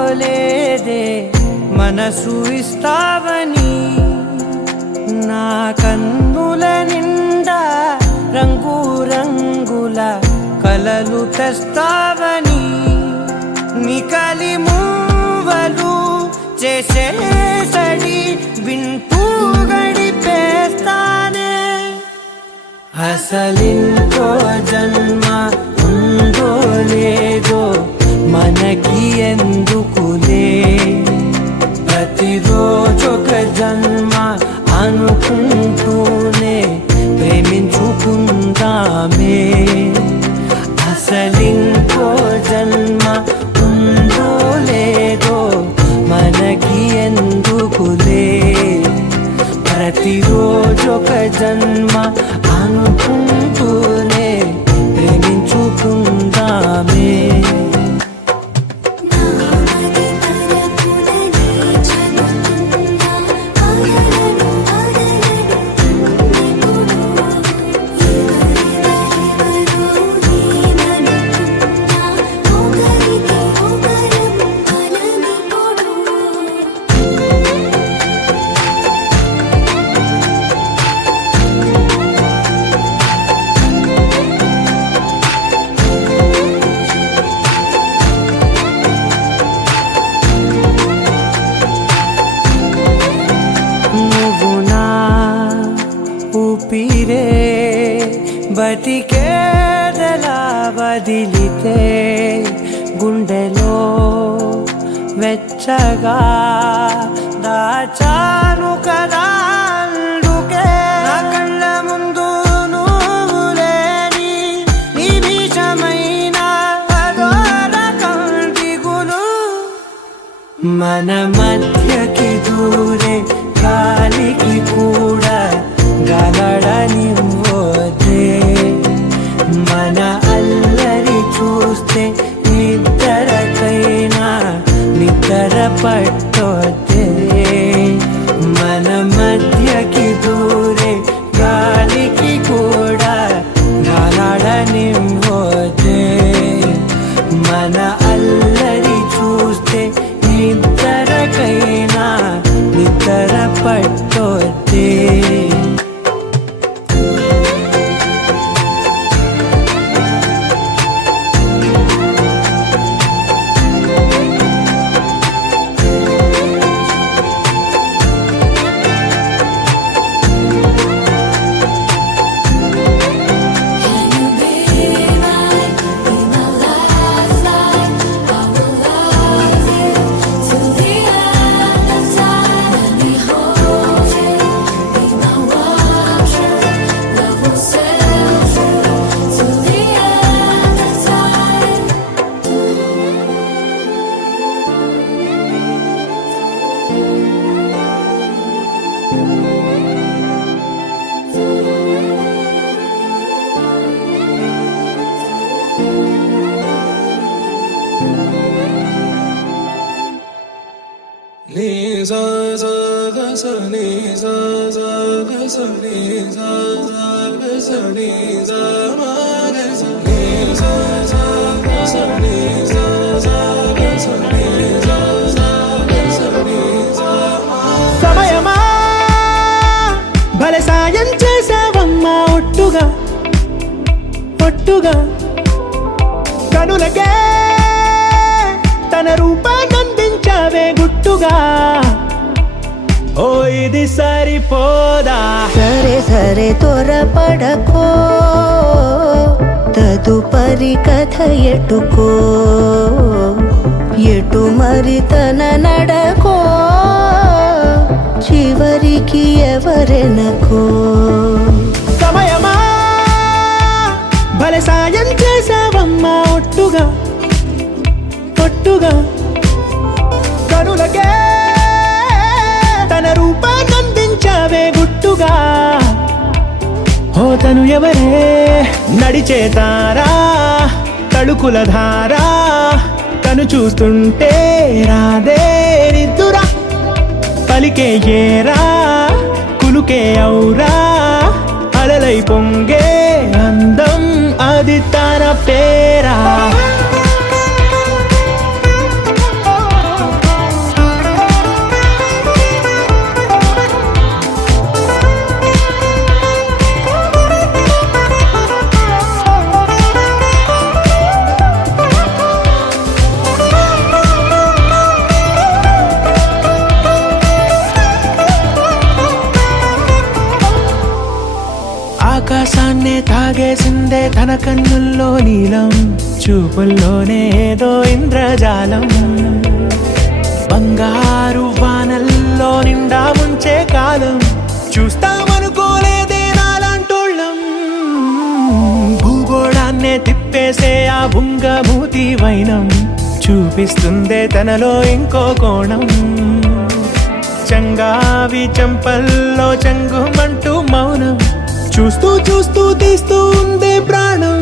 అనుకోలేదే మనసు ఇస్తావని నా కన్నుల నిండా రంగు రంగుల కలలు తెస్తావని నికలి మూవలు చేసేసడి వింటూ గడిపేస్తానే అసలింకో జన్మ ఉందో లేదో మనకి ఎందుకులే ప్రతిరోజొక జన్మ అనుకుంటూనే ప్రేమించుకుందామే అసలింకో జన్మ ఉందో లేదో మనకి ఎందుకులే ప్రతిరోజొక జన్మ అనుకుంటూనే ప్రేమించుకుందామే ఊపిరే బతికేదలా వదిలితే గుండెలో వెచ్చగా దాచాను కదా అందుకే నా కళ్ళ ముందు నువ్వు లేని నిమిషమైన అదోరకం దిగులు మన మధ్యకి దూరే గాలికి కూడా గలడనివ్వదే మన అల్లరి చూస్తే నిద్రకైనా నిద్ర పట్టొద్దే మన మధ్యకి దూరే గాలికి కూడా గలడనివ్వదే మన అల్లరి చూస్తే నిద్రకైనా నిద్ర పట్టొద్దే సమయమా భలే సాయం చేసావమ్మా ఒట్టుగా ఒట్టుగా కనులకే తన రూపాన్నందించావే గుట్టుగా ఓ ఇది సరిపోదా సరే సరే త్వరపడకో తదుపరి కథ ఎటుకో ఎటు మరి తన నడకో చివరికి ఎవరెనకో సమయమా భలే సాయం చేసావమ్మా ఒట్టుగా ఒట్టుగా కనులకే తన రూపాన్నందించావే గుట్టుగా ఓ తను ఎవరే నడిచే తారా తడుకుల ధారా తను చూస్తుంటే రాదే నిద్దురా పలికే ఏరా కులుకే ఔరా అలలై పొంగే అందం అది తన పేరా తాగేసిందే తన కన్నుల్లో నీలం, చూపుల్లోనే ఏదో ఇంద్రజాలం. బంగారు వానల్లో నిండా ముంచే కాలం, చూస్తామనుకోలేదే నాలాంటోళ్ళం. భూగోళాన్నే తిప్పేసే ఆ బుంగమూతి వైనం, చూపిస్తుందే తనలో ఇంకో కోణం. చంగావి చంపల్లో చంగుమంటూ మౌనం, చూస్తూ చూస్తూ తీస్తూ ఉందే ప్రాణం.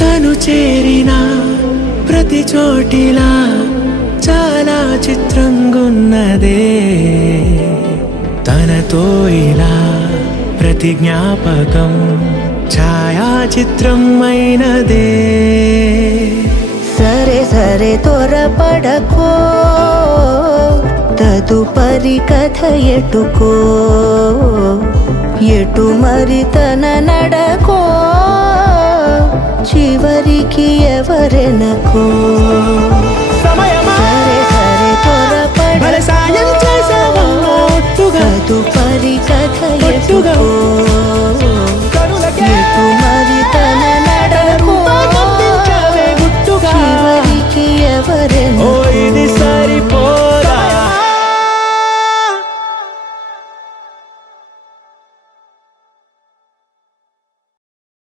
తను చేరిన ప్రతి చోటిలా చాలా చిత్రంగున్నదే, తనతో ఇలా ప్రతి జ్ఞాపకం ఛాయాచిత్రం అయినదే. సరే సరే త్వరపడకో, తదుపరి కథ ఎటుకో, ఎటు మరి తన నడకో, చివరికి ఎవరెనకో. సమయమా సరే సరే భలే సాయం చేసావా త్వరపడకో, ఒట్టుగా తదుపరి కథ ఒట్టుగా ఎటుకో,